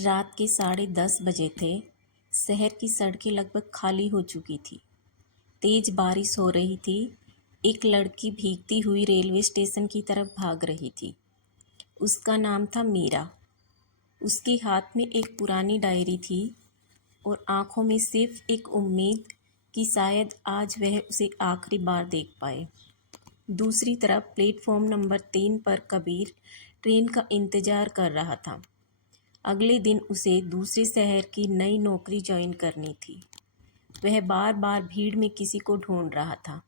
रात के 10:30 बजे थे। शहर की सड़कें लगभग खाली हो चुकी थी। तेज बारिश हो रही थी। एक लड़की भीगती हुई रेलवे स्टेशन की तरफ भाग रही थी। उसका नाम था मीरा। उसके हाथ में एक पुरानी डायरी थी और आंखों में सिर्फ एक उम्मीद कि शायद आज वह उसे आखिरी बार देख पाए। दूसरी तरफ प्लेटफॉर्म नंबर 3 पर कबीर ट्रेन का इंतजार कर रहा था। अगले दिन उसे दूसरे शहर की नई नौकरी ज्वाइन करनी थी। वह बार बार भीड़ में किसी को ढूंढ रहा था।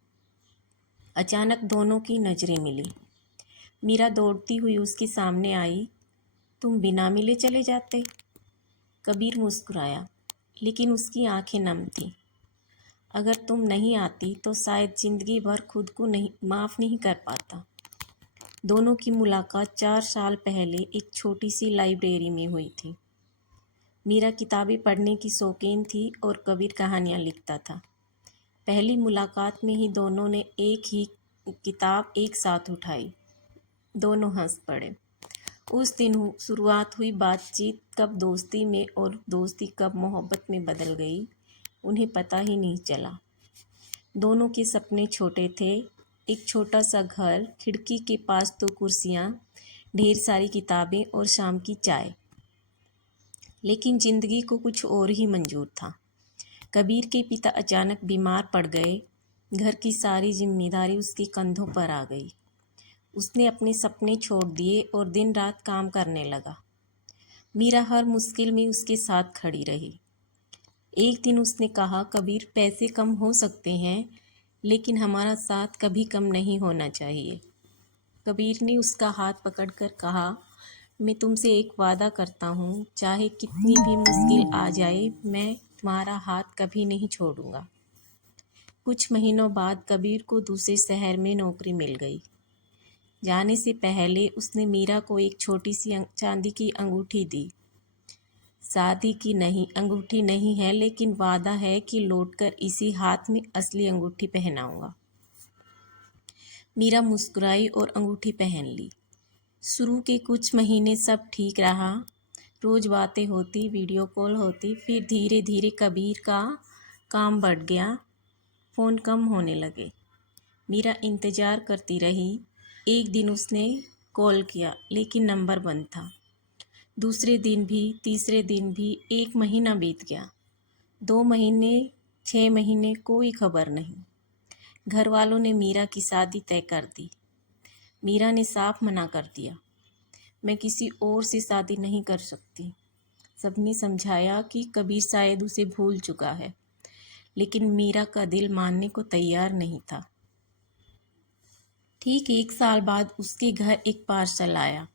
अचानक दोनों की नज़रें मिली। मीरा दौड़ती हुई उसके सामने आई। तुम बिना मिले चले जाते? कबीर मुस्कुराया, लेकिन उसकी आंखें नम थीं। अगर तुम नहीं आती तो शायद जिंदगी भर खुद को नहीं माफ़ नहीं कर पाता। दोनों की मुलाकात 4 साल पहले एक छोटी सी लाइब्रेरी में हुई थी। मीरा किताबें पढ़ने की शौकीन थी और कबीर कहानियाँ लिखता था। पहली मुलाकात में ही दोनों ने एक ही किताब एक साथ उठाई। दोनों हंस पड़े। उस दिन शुरुआत हुई बातचीत कब दोस्ती में और दोस्ती कब मोहब्बत में बदल गई, उन्हें पता ही नहीं चला। दोनों के सपने छोटे थे। एक छोटा सा घर, खिड़की के पास 2 कुर्सियाँ, ढेर सारी किताबें और शाम की चाय। लेकिन जिंदगी को कुछ और ही मंजूर था। कबीर के पिता अचानक बीमार पड़ गए। घर की सारी जिम्मेदारी उसके कंधों पर आ गई। उसने अपने सपने छोड़ दिए और दिन रात काम करने लगा। मीरा हर मुश्किल में उसके साथ खड़ी रही। एक दिन उसने कहा, कबीर, पैसे कम हो सकते हैं, लेकिन हमारा साथ कभी कम नहीं होना चाहिए। कबीर ने उसका हाथ पकड़कर कहा, मैं तुमसे एक वादा करता हूँ, चाहे कितनी भी मुश्किल आ जाए, मैं तुम्हारा हाथ कभी नहीं छोड़ूंगा। कुछ महीनों बाद कबीर को दूसरे शहर में नौकरी मिल गई। जाने से पहले उसने मीरा को एक छोटी सी चांदी की अंगूठी दी। शादी की नहीं अंगूठी नहीं है, लेकिन वादा है कि लौटकर इसी हाथ में असली अंगूठी पहनाऊंगा। मीरा मुस्कुराई और अंगूठी पहन ली। शुरू के कुछ महीने सब ठीक रहा। रोज बातें होती, वीडियो कॉल होती। फिर धीरे धीरे कबीर का काम बढ़ गया। फ़ोन कम होने लगे। मीरा इंतज़ार करती रही। एक दिन उसने कॉल किया, लेकिन नंबर बंद था। दूसरे दिन भी, तीसरे दिन भी। 1 महीना बीत गया। 2 महीने, 6 महीने, कोई खबर नहीं। घर वालों ने मीरा की शादी तय कर दी। मीरा ने साफ मना कर दिया, मैं किसी और से शादी नहीं कर सकती। सबने समझाया कि कबीर शायद उसे भूल चुका है, लेकिन मीरा का दिल मानने को तैयार नहीं था। ठीक 1 साल बाद उसके घर एक पार्सल आया।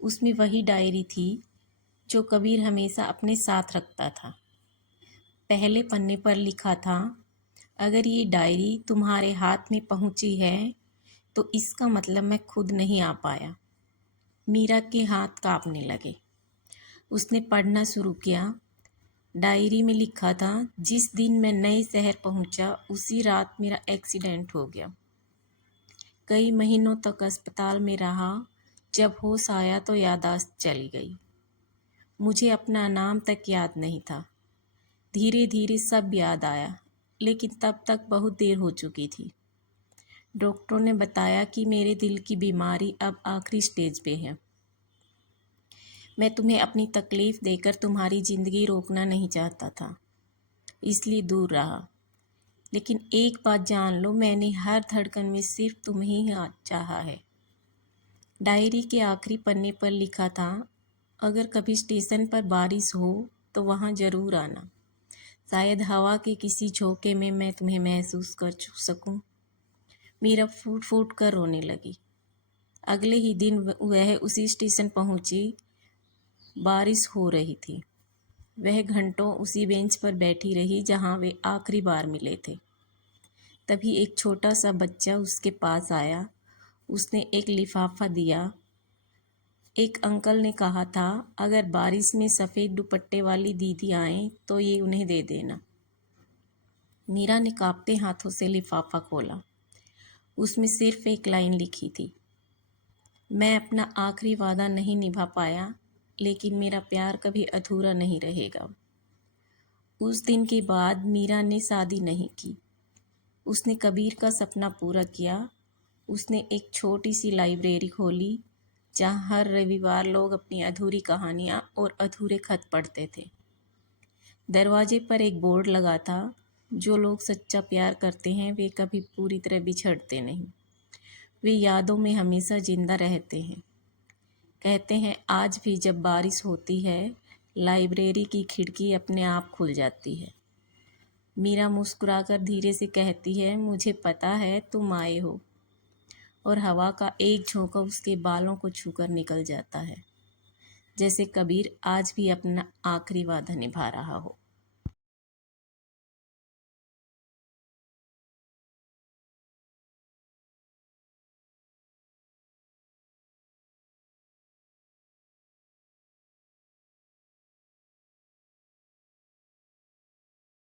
उसमें वही डायरी थी जो कबीर हमेशा अपने साथ रखता था। पहले पन्ने पर लिखा था, अगर ये डायरी तुम्हारे हाथ में पहुंची है तो इसका मतलब मैं खुद नहीं आ पाया। मीरा के हाथ कांपने लगे। उसने पढ़ना शुरू किया। डायरी में लिखा था, जिस दिन मैं नए शहर पहुंचा उसी रात मेरा एक्सीडेंट हो गया। कई महीनों तक अस्पताल में रहा। जब होश आया तो याददाश्त चली गई। मुझे अपना नाम तक याद नहीं था। धीरे धीरे सब याद आया, लेकिन तब तक बहुत देर हो चुकी थी। डॉक्टरों ने बताया कि मेरे दिल की बीमारी अब आखिरी स्टेज पे है। मैं तुम्हें अपनी तकलीफ़ देकर तुम्हारी ज़िंदगी रोकना नहीं चाहता था, इसलिए दूर रहा। लेकिन एक बात जान लो, मैंने हर धड़कन में सिर्फ तुम्हें ही चाहा है। डायरी के आखिरी पन्ने पर लिखा था, अगर कभी स्टेशन पर बारिश हो तो वहाँ ज़रूर आना। शायद हवा के किसी झोंके में मैं तुम्हें महसूस कर सकूं। मीरा फूट फूट कर रोने लगी। अगले ही दिन वह उसी स्टेशन पहुंची। बारिश हो रही थी। वह घंटों उसी बेंच पर बैठी रही जहां वे आखिरी बार मिले थे। तभी एक छोटा सा बच्चा उसके पास आया। उसने एक लिफाफा दिया। एक अंकल ने कहा था, अगर बारिश में सफ़ेद दुपट्टे वाली दीदी आए तो ये उन्हें दे देना। मीरा ने कांपते हाथों से लिफाफा खोला। उसमें सिर्फ एक लाइन लिखी थी, मैं अपना आखिरी वादा नहीं निभा पाया, लेकिन मेरा प्यार कभी अधूरा नहीं रहेगा। उस दिन के बाद मीरा ने शादी नहीं की। उसने कबीर का सपना पूरा किया। उसने एक छोटी सी लाइब्रेरी खोली जहाँ हर रविवार लोग अपनी अधूरी कहानियाँ और अधूरे खत पढ़ते थे। दरवाजे पर एक बोर्ड लगा था, जो लोग सच्चा प्यार करते हैं वे कभी पूरी तरह बिछड़ते नहीं, वे यादों में हमेशा जिंदा रहते हैं। कहते हैं आज भी जब बारिश होती है लाइब्रेरी की खिड़की अपने आप खुल जाती है। मीरा मुस्कुराकर धीरे से कहती है, मुझे पता है तुम आए हो, और हवा का एक झोंका उसके बालों को छूकर निकल जाता है, जैसे कबीर आज भी अपना आखिरी वादा निभा रहा हो।